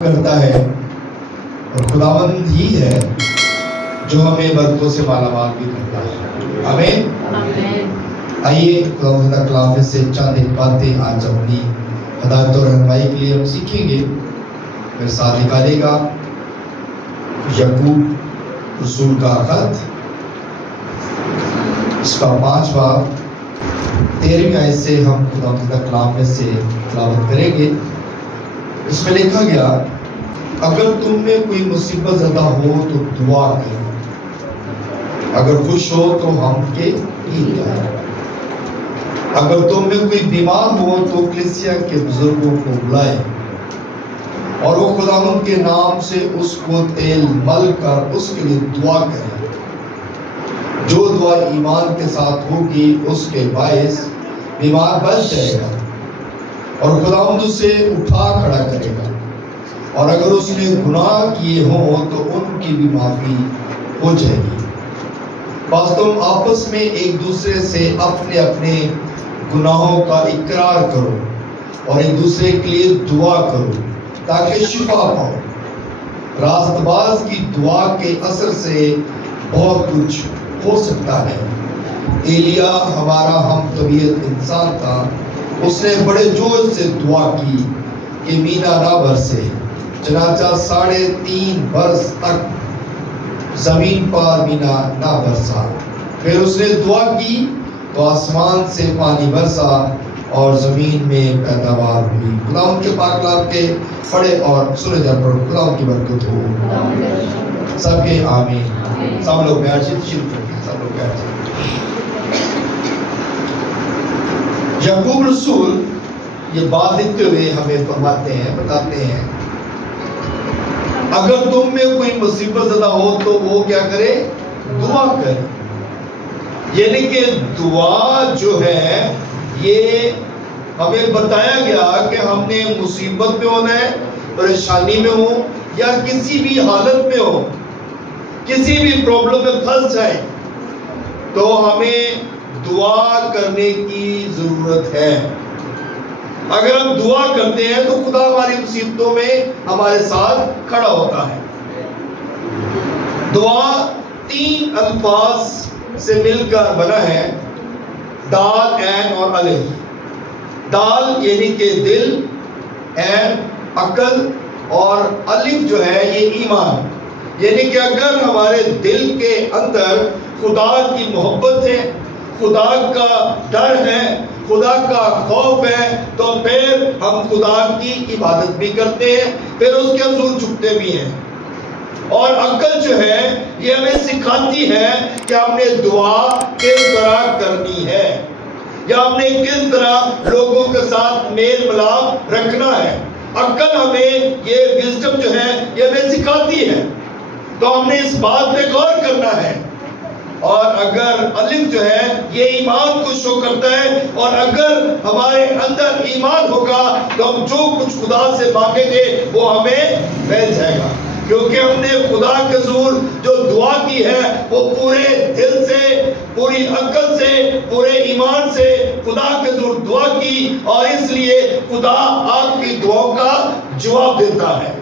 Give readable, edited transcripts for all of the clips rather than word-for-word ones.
کرتا ہے اور خداوند ہی ہے جو ہمیں برکتوں سے مالا مال بھی کرتا ہے. آمین. آئیے خداوند کا کلام میں سے چند ایک باتیں آج اپنی ہدایت اور رہنمائی کے لیے ہم سیکھیں گے. میرے ساتھ نکالے گا یعقوب رسول کا خط، اس کا 5 باب 13ویں آیت سے ہم خداوند کا کلام میں سے تلاوت کریں گے. اس میں لکھا گیا، اگر تم میں کوئی مصیبت زدہ ہو تو دعا کرو، اگر خوش ہو تو ہم کے عید گاہیں. اگر تم میں کوئی بیمار ہو تو کلیسیا کے بزرگوں کو بلائے اور وہ خداوند کے نام سے اس کو تیل مل کر اس کے لیے دعا کرے. جو دعا ایمان کے ساتھ ہوگی اس کے باعث بیمار بچ جائے گا اور خداوند اسے اٹھا کھڑا کرے گا. اور اگر اس نے گناہ کیے ہوں تو ان کی بھی معافی ہو جائے گی. بس تم آپس میں ایک دوسرے سے اپنے اپنے گناہوں کا اقرار کرو اور ایک دوسرے کے لیے دعا کرو تاکہ شفا پاؤ. راست باز کی دعا کے اثر سے بہت کچھ ہو سکتا ہے. ایلیا ہمارا ہم طبیعت انسان تھا. اس نے بڑے جوش سے دعا کی کہ مینا نہ برسے، چنانچہ 3.5 برس تک زمین پر مینا نہ برسا. پھر اس نے دعا کی تو آسمان سے پانی برسا اور زمین میں پیداوار ہوئی. خدا ان کے پاک کلام کے پڑھے اور سنے جا پر خدا ان کی برکت ہو. سب کے آمین. سب لوگ بیٹھ شروع کرتے ہیں. سب لوگ بیٹھ. یعقوب رسول یہ بات لکھتے ہوئے ہمیں فرماتے ہیں، بتاتے ہیں، اگر تم میں کوئی مصیبت زدہ ہو تو وہ کیا کرے؟ دعا کرے. یعنی کہ دعا جو ہے یہ ہمیں بتایا گیا کہ ہم نے مصیبت میں ہونا ہے، پریشانی میں ہو یا کسی بھی حالت میں ہو، کسی بھی پرابلم میں پھنس جائے تو ہمیں دعا کرنے کی ضرورت ہے. اگر ہم دعا کرتے ہیں تو خدا ہماری مصیبتوں میں ہمارے ساتھ کھڑا ہوتا ہے. دعا 3 الفاظ سے مل کر بنا ہے، دال، عین اور الف. دال یعنی کہ دل، عین عقل اور الف جو ہے یہ ایمان. یعنی کہ اگر ہمارے دل کے اندر خدا کی محبت ہے، خدا کا ڈر ہے، خدا کا خوف ہے، تو پھر ہم خدا کی عبادت بھی کرتے ہیں، پھر اس کے حضور جھکتے بھی ہیں. اور عقل جو ہے یہ ہمیں سکھاتی ہے کہ ہم نے دعا کس طرح کرنی ہے یا ہم نے کس طرح لوگوں کے ساتھ میل ملاپ رکھنا ہے. عقل ہمیں یہ وزڈم جو ہے یہ ہمیں سکھاتی ہے، تو ہم نے اس بات پہ غور کرنا ہے. اور اگر الف جو ہے یہ ایمان کو شو کرتا ہے، اور اگر ہمارے اندر ایمان ہوگا تو ہم جو کچھ خدا سے مانگیں گے وہ ہمیں مل جائے گا، کیونکہ ہم نے خدا کے حضور جو دعا کی ہے وہ پورے دل سے، پوری عقل سے، پورے ایمان سے خدا کے حضور دعا کی، اور اس لیے خدا آپ کی دعاؤں کا جواب دیتا ہے.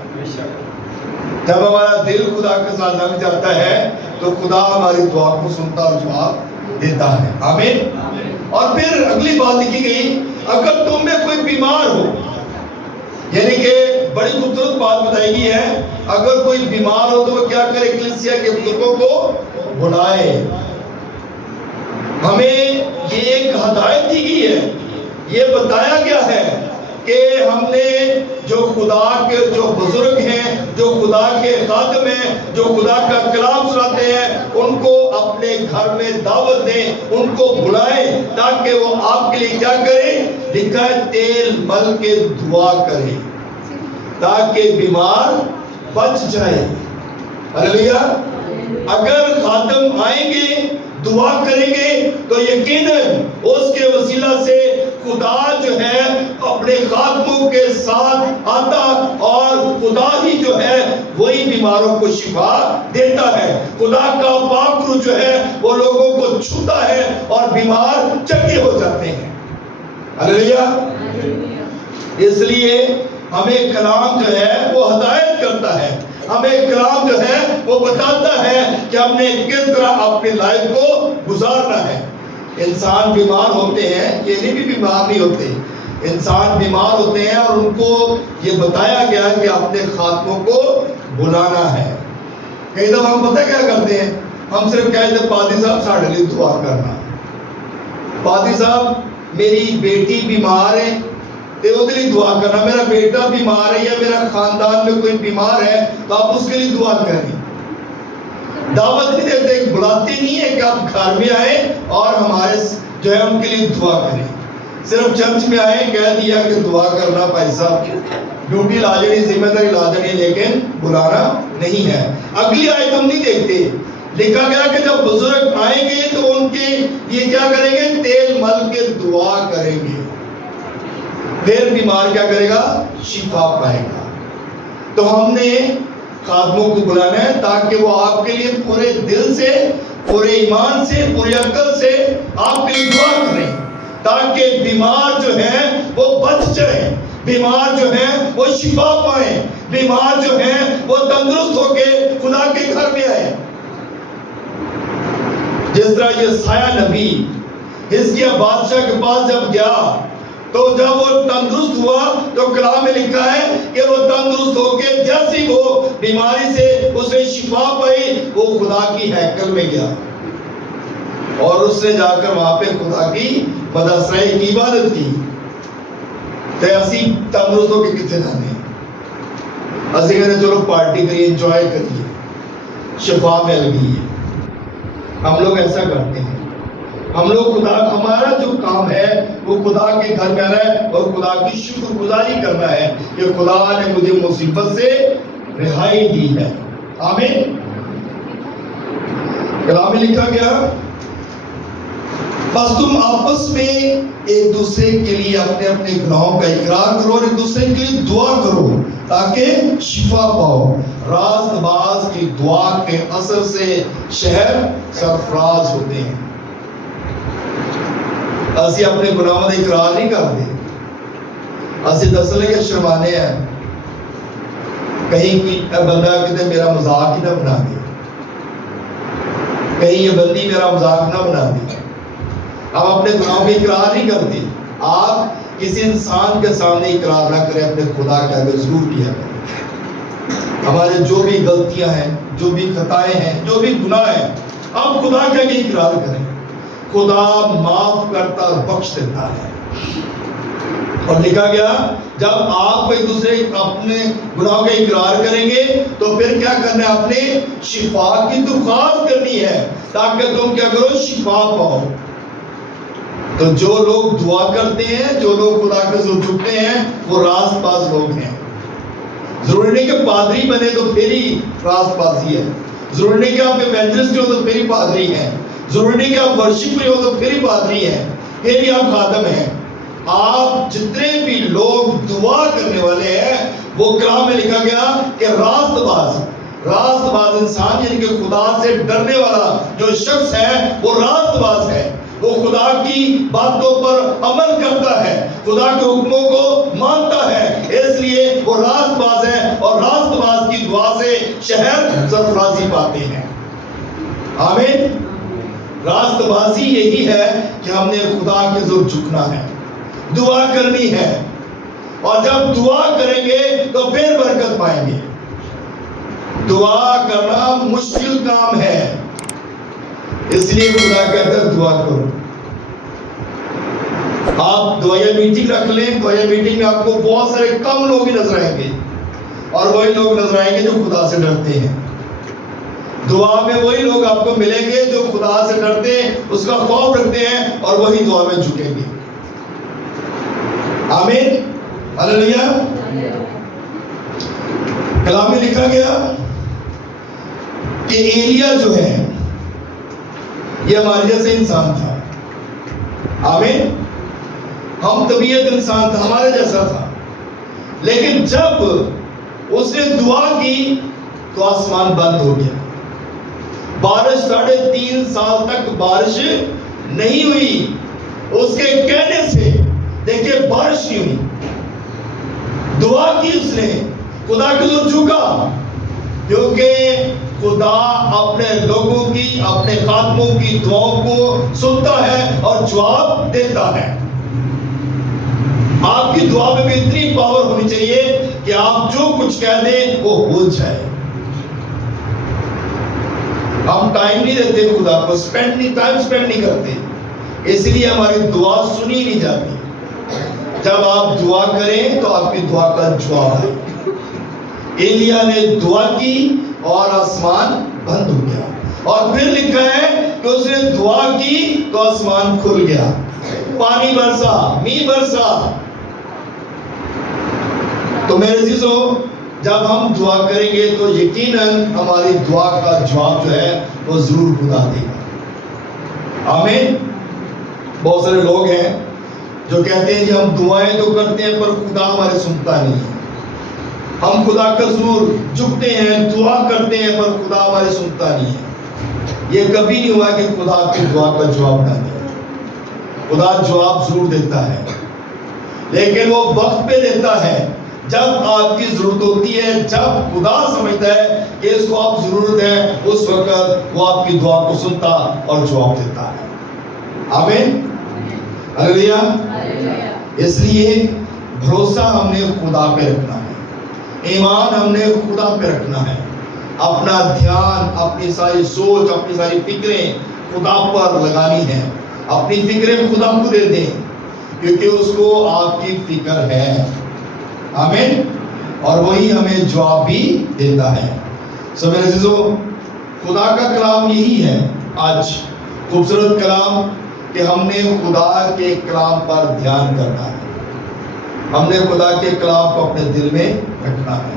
جب ہمارا دل خدا کے ساتھ لگ جاتا ہے تو خدا ہماری دعا کو سنتا اور جواب دیتا ہے. آمین. اور پھر اگلی بات لکھی گئی، اگر تم میں کوئی بیمار ہو، یعنی کہ بڑی خوبصورت بات بتائی گئی ہے، اگر کوئی بیمار ہو تو وہ کیا کرے؟ کلیسیا کے بزرگوں کو بلائے. ہمیں یہ ایک ہدایت دی گئی ہے، یہ بتایا گیا ہے کہ ہم نے جو خدا کے جو بزرگ ہیں، جو خدا کے خادم ہیں، جو خدا کا کلام سناتے ہیں، ان کو اپنے گھر میں دعوت دیں، ان کو بلائیں تاکہ وہ آپ کے لیے کیا کریں؟ لکھا ہے تیل مل کے دعا کریں تاکہ بیمار بچ جائے. ہلیلویا. اگر خادم آئیں گے، دعا کریں گے تو یقیناً اس کے وسیلہ سے خدا جو ہے اپنے خادموں کے ساتھ آتا، اور خدا ہی جو ہے وہی بیماروں کو شفا دیتا ہے. خدا کا پاک روح جو ہے وہ لوگوں کو چھوتا ہے اور بیمار چنگے ہو جاتے ہیں. ہلیلویا. اس لیے ہمیں کلام جو ہے وہ ہدایت کرتا ہے، ہمیں کلام جو ہے وہ بتاتا ہے کہ ہم نے کس طرح اپنی لائف کو گزارنا ہے۔ انسان بیمار ہوتے ہیں، یہ نہیں بھی بیمار نہیں ہوتے، انسان بیمار ہوتے ہیں اور ان کو یہ بتایا گیا کہ اپنے خاتموں کو بلانا ہے۔ کئی دفعہ ہم پتہ کیا کرتے ہیں، ہم صرف کہتے ہیں پادری صاحب ساڑھے لیے دعا کرنا، پادری صاحب میری بیٹی بیمار ہے تو وہ کے لیے دعا کرنا، میرا بیٹا بیمار ہے یا میرا خاندان میں کوئی بیمار ہے تو آپ اس کے لیے دعا کریں۔ دعوت نہیں دیتے، بلاتے نہیں ہے کہ آپ گھر میں آئیں اور ہمارے جو ہے ان کے لیے دعا کریں۔ صرف چرچ میں آئے کہہ دیا کہ دعا کرنا بھائی صاحب، ڈیوٹی لا دینی، ذمہ داری لا دینی، لیکن بلانا نہیں ہے۔ اگلی آیت ہم نہیں دیکھتے، لکھا گیا کہ جب بزرگ آئیں گے تو ان کے یہ کیا کریں گے، تیل مل کے دعا کریں گے، پھر بیمار کیا کرے گا، شفا پائے گا۔ تو ہم نے خادموں کو بلانا ہے تاکہ وہ آپ کے لیے پورے دل سے، پورے ایمان سے، پوری عقل سے آپ کے لیے دعا کریں، تاکہ بیمار جو ہیں وہ بچ جائیں، بیمار جو ہیں وہ شفا پائیں، بیمار جو ہیں وہ تندرست ہو کے خدا کے گھر میں آئیں۔ جس طرح یہ سایہ نبی حزقیہ بادشاہ کے پاس جب گیا تو جب وہ تندرست ہوا تو کلام میں لکھا ہے کہ وہ تندرست ہو کے جیسی وہ بیماری سے اسے شفا پائی، وہ خدا کی ہیکل میں گیا اور اس نے جا کر وہاں پہ خدا کی مدعسرائی کی عبادت کی۔ تے اسی تندرست ہو کے کتنے جانے ہیں، اسی کہتے چلو پارٹی کریے، انجوائے کریے، شفا مل گئی ہے۔ ہم لوگ ایسا کرتے ہیں، ہم لوگ خدا، ہمارا جو کام ہے وہ خدا کے گھر میں آنا ہے اور خدا کی شکر گزاری کرنا ہے کہ خدا نے مجھے مصیبت سے رہائی دی ہے۔ آمین۔ کلام میں لکھا گیا بس تم آپس میں ایک دوسرے کے لیے اپنے اپنے گناہوں کا اقرار کرو اور ایک دوسرے کے لیے دعا کرو تاکہ شفا پاؤ۔ راست باز کی دعا کے اثر سے شہر سرفراز ہوتے ہیں۔ اسی اپنے گناہوں کا اقرار نہیں کرتے، اسی دسلے کے شرمانے ہیں، کہیں کوئی بندہ کہتے میرا مذاق ہی نہ بنا دے، کہیں یہ بندی میرا مذاق نہ بنا دے۔ آپ اپنے گناہوں کا اقرار نہیں کرتے، آپ کسی انسان کے سامنے اقرار نہ کریں، اپنے خدا کے آگے ضرور کیا کریں۔ ہمارے جو بھی غلطیاں ہیں، جو بھی خطائیں ہیں، جو بھی گناہ ہیں، آپ خدا کے آگے اقرار کریں، خدا معاف کرتا اور بخش دیتا ہے۔ اور لکھا گیا جب آپ ایک دوسرے اپنے گناہوں کا اقرار کریں گے تو پھر کیا کرنا ہے، آپ نے شفا کی درخواست کرنی ہے تاکہ تم کیا کرو، شفا پاؤ۔ تو جو لوگ دعا کرتے ہیں، جو لوگ خدا کے حضور جھکتے ہیں، وہ راست باز لوگ ہیں۔ ضروری نہیں کہ پادری بنے تو پھر ہی راست بازی ہے، ضروری نہیں کہ آپ ایونجلسٹ ہو تو پھر ہی پادری ہیں، ضروری نہیں کہ آپ ورشپ ہو تو پھر ہی پادری ہیں، پھر ہی آپ خادم ہیں۔ آپ جتنے بھی لوگ دعا کرنے والے ہیں وہ کلام میں لکھا گیا کہ راست باز انسان یعنی کہ خدا سے ڈرنے والا جو شخص ہے وہ راست باز ہے، وہ خدا کی باتوں پر عمل کرتا ہے، خدا کے حکموں کو مانتا ہے، اس لیے وہ راست باز ہے اور راست باز کی دعا سے شہر سرفرازی پاتے ہیں۔ آمین۔ راست بازی یہی ہے کہ ہم نے خدا کے حضور جھکنا ہے، دعا کرنی ہے، اور جب دعا کریں گے تو پھر برکت پائیں گے۔ دعا کرنا مشکل کام ہے، اس لیے خدا کہتا ہے دعا کرو۔ آپ دعائیہ میٹنگ رکھ لیں، دعائیہ میٹنگ میں آپ کو بہت سارے کم لوگ ہی نظر آئیں گے اور وہی لوگ نظر آئیں گے جو خدا سے ڈرتے ہیں۔ دعا میں وہی لوگ آپ کو ملیں گے جو خدا سے ڈرتے ہیں، اس کا خوف رکھتے ہیں اور وہی دعا میں جھکیں گے۔ آمین، ہلیلویا۔ کلام میں لکھا گیا کہ ایلیا جو ہے یہ ہمارے جیسے انسان تھا۔ آمین۔ ہم طبیعت انسان تھا، ہمارے جیسا تھا، لیکن جب اس نے دعا کی تو آسمان بند ہو گیا، بارش 3.5 سال تک بارش نہیں ہوئی۔ اس کے کہنے سے دیکھیے بارش نہیں ہوئی، دعا کی اس نے، خدا کے حضور جھکا، کیونکہ خدا اپنے لوگوں کی، اپنے خادموں کی دعاؤں کو سنتا ہے اور جواب دیتا ہے۔ آپ کی دعا میں بھی اتنی پاور ہونی چاہیے کہ آپ جو کچھ کہہ دیں وہ ہو جائے۔ ہم ٹائم نہیں دیتے خدا کو، ٹائم سپینڈ نہیں کرتے، اس لیے ہماری دعا سنی نہیں جاتی۔ جب آپ دعا کریں تو آپ کی دعا کا جواب ہے۔ ایلیا نے دعا کی اور آسمان بند ہو گیا، اور پھر لکھا ہے کہ اس نے دعا کی تو آسمان کھل گیا، پانی برسا، میہ برسا۔ تو میرے عزیزوں، جب ہم دعا کریں گے تو یقیناً ہماری دعا کا جواب جو ہے وہ ضرور خدا دے گا۔ آمین۔ بہت سارے لوگ ہیں جو کہتے ہیں کہ ہم دعائیں تو کرتے ہیں پر خدا ہمارے سنتا نہیں ہے۔ ہم خدا کا ضرور جھکتے ہیں، دعا کرتے ہیں پر خدا ہمارے سنتا نہیں ہے۔ یہ کبھی نہیں ہوا کہ خدا آپ کی دعا کا جواب نہ دے۔ خدا جواب ضرور دیتا ہے، لیکن وہ وقت پہ دیتا ہے جب آپ کی ضرورت ہوتی ہے۔ جب خدا سمجھتا ہے کہ اس کو آپ ضرورت ہے، اس وقت وہ آپ کی دعا کو سنتا اور جواب دیتا ہے۔ آمین، ہلیلویا۔ اس لیے بھروسہ ہم نے خدا پہ رکھنا ہے، ایمان ہم نے خدا پہ رکھنا ہے، اپنا دھیان، اپنی ساری سوچ، اپنی ساری فکریں خدا پر لگانی ہے۔ اپنی فکریں خدا کو دے دیں، کیونکہ اس کو آپ کی فکر ہے۔ آمین۔ اور وہی ہمیں جواب بھی دیتا ہے۔ سو میرے عزیزوں، خدا کا کلام یہی ہے آج خوبصورت کلام، کہ ہم نے خدا کے کلام پر دھیان کرنا ہے، ہم نے خدا کے کلام کو اپنے دل میں رکھنا ہے۔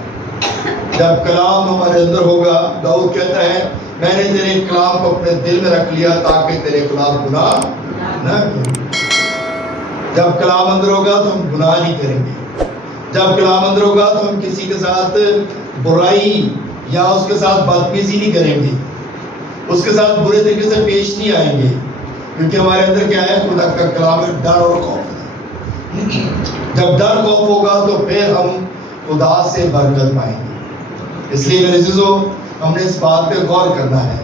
جب کلام ہمارے اندر ہوگا، داؤد کہتا ہے میں نے تیرے کلام کو اپنے دل میں رکھ لیا تاکہ تیرے خلاف گناہ نہ کروں۔ جب کلام اندر ہوگا تو ہم گناہ نہیں کریں گے۔ جب کلام اندر ہوگا تو ہم کسی کے ساتھ برائی یا اس کے ساتھ بدتمیزی نہیں کریں گے، اس کے ساتھ برے طریقے سے پیش نہیں آئیں گے، کیونکہ ہمارے اندر کیا ہے؟ خدا کا کلام ہے، ڈر اور خوف۔ جب ڈر خوف ہوگا تو پھر ہم خدا سے برکت پائیں گے۔ اس لیے میرے عزیزوں، ہم نے اس بات پہ غور کرنا ہے،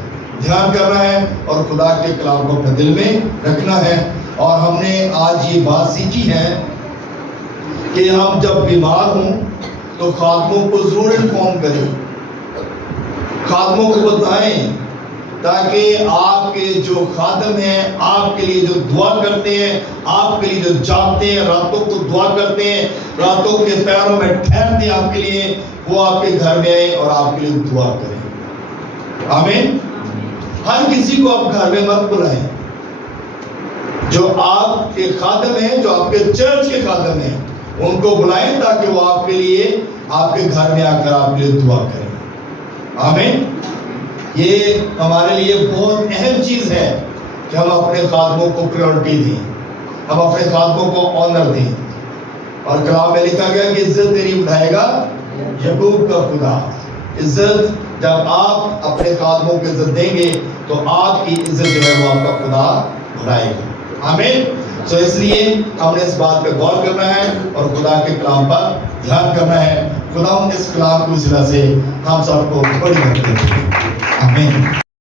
دھیان کرنا ہے، اور خدا کے کلام کو اپنے دل میں رکھنا ہے۔ اور ہم نے آج یہ بات سیکھی ہے کہ ہم جب بیمار ہوں تو خادموں کو ضرور انفارم کریں، خادموں کو بتائیں، تاکہ آپ کے جو خادم ہیں، آپ کے لیے جو دعا کرتے ہیں، آپ کے لیے جو جاگتے ہیں، راتوں کو دعا کرتے ہیں، راتوں کے پیروں میں ٹھہرتے ہیں آپ کے لیے، وہ آپ کے گھر میں آئیں اور آپ کے لیے دعا کریں۔ آمین۔ ہر کسی کو آپ گھر میں مت بلائیں، جو آپ کے خادم ہیں، جو آپ کے چرچ کے خادم ہیں، ان کو بلائیں تاکہ وہ آپ کے لیے، آپ کے گھر میں آ کر آپ کے لیے دعا کریں۔ آمین۔ یہ ہمارے لیے بہت اہم چیز ہے کہ ہم اپنے خادموں کو پریورٹی دیں، ہم اپنے خادموں کو آنر دیں۔ اور کلام میں لکھا گیا کہ عزت تیری اٹھائے گا یعقوب کا خدا۔ عزت جب آپ اپنے خادموں کو عزت دیں گے تو آپ کی عزت جو ہے وہ آپ کا خدا بڑھائے گا۔ آمین۔ تو اس لیے ہم نے اس بات پہ غور کرنا ہے اور خدا کے کلام پر دھیان کرنا ہے۔ خدا اس کلام کو اس وجہ سے ہم سب کو بڑی برکت دے۔ آمین۔